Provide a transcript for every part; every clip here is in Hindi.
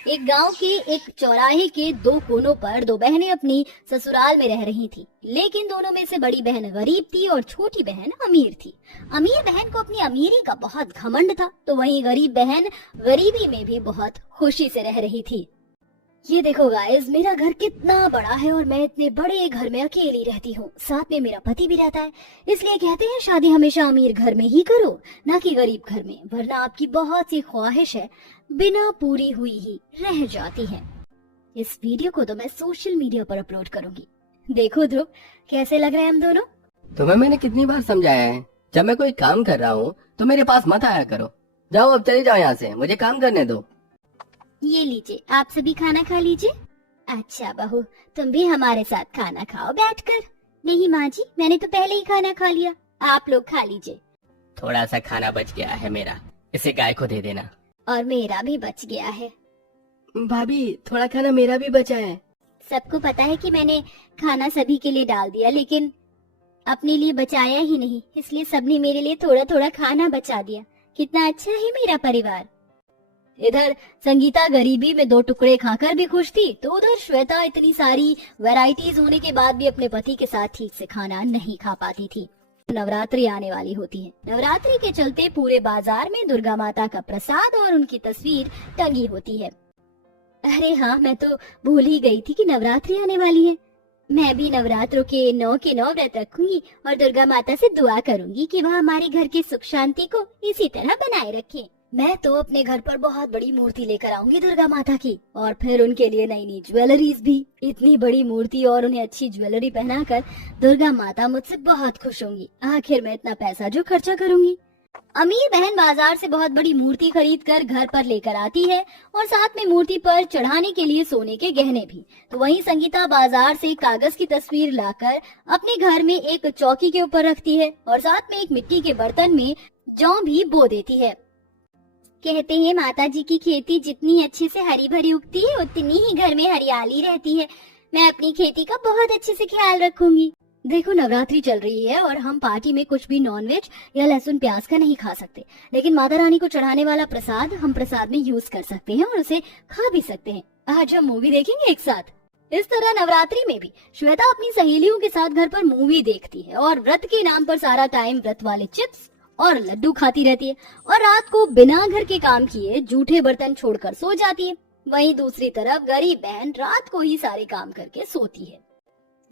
एक गांव के एक चौराहे के दो कोनों पर दो बहनें अपनी ससुराल में रह रही थी। लेकिन दोनों में से बड़ी बहन गरीब थी और छोटी बहन अमीर थी। अमीर बहन को अपनी अमीरी का बहुत घमंड था, तो वहीं गरीब बहन गरीबी में भी बहुत खुशी से रह रही थी। ये देखो गाइस, मेरा घर कितना बड़ा है और मैं इतने बड़े घर में अकेली रहती हूँ। साथ में मेरा पति भी रहता है। इसलिए कहते हैं शादी हमेशा अमीर घर में ही करो, ना कि गरीब घर में, वरना आपकी बहुत सी ख्वाहिश है बिना पूरी हुई ही रह जाती है। इस वीडियो को तो मैं सोशल मीडिया पर अपलोड करूंगी। देखो ध्रुव, कैसे लग रहे हैं हम दोनों? तुम्हें मैंने कितनी बार समझाया है, जब मैं कोई काम कर रहा हूँ तो मेरे पास मत आया करो। जाओ अब चले जाओ यहाँ से, मुझे काम करने दो। ये लीजिए, आप सभी खाना खा लीजिए। अच्छा बहू, तुम भी हमारे साथ खाना खाओ बैठकर। नहीं माँ जी, मैंने तो पहले ही खाना खा लिया, आप लोग खा लीजिए। थोड़ा सा खाना बच गया है मेरा, इसे गाय को दे देना। और मेरा भी बच गया है। भाभी, थोड़ा खाना मेरा भी बचा है। सबको पता है कि मैंने खाना सभी के लिए डाल दिया, लेकिन अपने लिए बचाया ही नहीं, इसलिए सबने मेरे लिए थोड़ा थोड़ा खाना बचा दिया। कितना अच्छा है मेरा परिवार। इधर संगीता गरीबी में दो टुकड़े खाकर भी खुश थी, तो उधर श्वेता इतनी सारी वैरायटीज होने के बाद भी अपने पति के साथ ठीक से खाना नहीं खा पाती थी। नवरात्रि आने वाली होती है। नवरात्रि के चलते पूरे बाजार में दुर्गा माता का प्रसाद और उनकी तस्वीर टंगी होती है। अरे हाँ, मैं तो भूल ही गई थी कि नवरात्रि आने वाली है। मैं भी नवरात्रों के 9 व्रत रखूंगी और दुर्गा माता से दुआ करूंगी कि वह हमारे घर की सुख शांति को इसी तरह बनाए रखे। मैं तो अपने घर पर बहुत बड़ी मूर्ति लेकर आऊंगी दुर्गा माता की, और फिर उनके लिए नई नई ज्वेलरीज भी। इतनी बड़ी मूर्ति और उन्हें अच्छी ज्वेलरी पहनाकर दुर्गा माता मुझसे बहुत खुश होंगी। आखिर मैं इतना पैसा जो खर्चा करूंगी। अमीर बहन बाजार से बहुत बड़ी मूर्ति खरीद कर घर पर लेकर आती है और साथ में मूर्ति पर चढ़ाने के लिए सोने के गहने भी। तो वहीं संगीता बाजार से कागज की तस्वीर लाकर अपने घर में एक चौकी के ऊपर रखती है और साथ में एक मिट्टी के बर्तन में जौ भी बो देती है। कहते हैं माता जी की खेती जितनी अच्छे से हरी भरी उगती है, उतनी ही घर में हरियाली रहती है। मैं अपनी खेती का बहुत अच्छे से ख्याल रखूंगी। देखो, नवरात्रि चल रही है और हम पार्टी में कुछ भी नॉनवेज या लहसुन प्याज का नहीं खा सकते, लेकिन माता रानी को चढ़ाने वाला प्रसाद हम प्रसाद में यूज कर सकते हैं और उसे खा भी सकते हैं। आज हम मूवी देखेंगे एक साथ। इस तरह नवरात्रि में भी श्वेता अपनी सहेलियों के साथ घर पर मूवी देखती है और व्रत के नाम पर सारा टाइम व्रत वाले चिप्स और लड्डू खाती रहती है और रात को बिना घर के काम किए जूठे बर्तन छोड़कर सो जाती है। वहीं दूसरी तरफ गरीब बहन रात को ही सारे काम करके सोती है।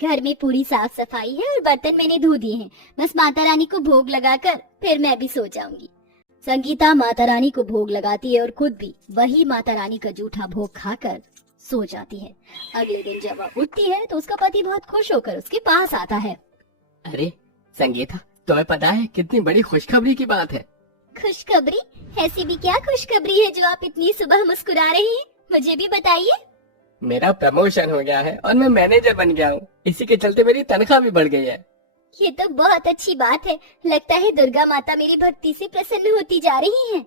घर में पूरी साफ सफाई है और बर्तन मैंने धो दिए हैं, बस माता रानी को भोग लगाकर फिर मैं भी सो जाऊंगी। संगीता माता रानी को भोग लगाती है और खुद भी वही माता रानी का जूठा भोग खाकर सो जाती है। अगले दिन जब वह उठती है तो उसका पति बहुत खुश होकर उसके पास आता है। अरे संगीता, तुम्हें पता है कितनी बड़ी खुशखबरी की बात है? खुशखबरी? ऐसी भी क्या खुशखबरी है जो आप इतनी सुबह मुस्कुरा रही हैं? मुझे भी बताइए। मेरा प्रमोशन हो गया है और मैं मैनेजर बन गया हूँ। इसी के चलते मेरी तनख्वाह भी बढ़ गई है। ये तो बहुत अच्छी बात है। लगता है दुर्गा माता मेरी भक्ति से प्रसन्न होती जा रही हैं।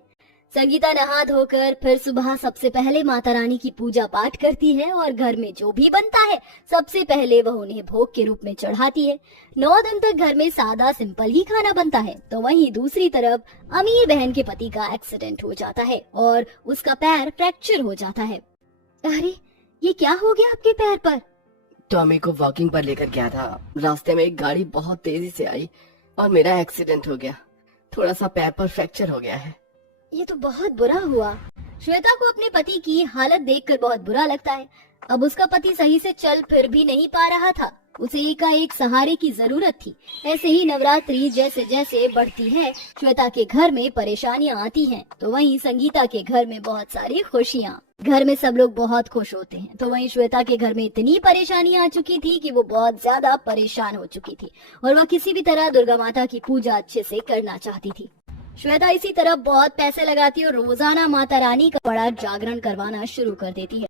संगीता नहा धोकर फिर सुबह सबसे पहले माता रानी की पूजा पाठ करती है और घर में जो भी बनता है सबसे पहले वह उन्हें भोग के रूप में चढ़ाती है। 9 दिन तक घर में सादा सिंपल ही खाना बनता है। तो वहीं दूसरी तरफ अमीर बहन के पति का एक्सीडेंट हो जाता है और उसका पैर फ्रैक्चर हो जाता है। अरे, ये क्या हो गया आपके पैर पर? टॉमी को वॉकिंग पर लेकर गया था, रास्ते में एक गाड़ी बहुत तेजी से आई और मेरा एक्सीडेंट हो गया। थोड़ा सा पैर पर फ्रैक्चर हो गया है। ये तो बहुत बुरा हुआ। श्वेता को अपने पति की हालत देखकर बहुत बुरा लगता है। अब उसका पति सही से चल फिर भी नहीं पा रहा था, उसे एक सहारे की जरूरत थी। ऐसे ही नवरात्रि जैसे जैसे बढ़ती है, श्वेता के घर में परेशानियां आती हैं, तो वहीं संगीता के घर में बहुत सारी खुशियां। घर में सब लोग बहुत खुश होते हैं, तो वहीं श्वेता के घर में इतनी परेशानियां आ चुकी थी कि वो बहुत ज्यादा परेशान हो चुकी थी और वह किसी भी तरह दुर्गा माता की पूजा अच्छे से करना चाहती थी। श्वेता इसी तरह बहुत पैसे लगाती है और रोजाना माता रानी का बड़ा जागरण करवाना शुरू कर देती है।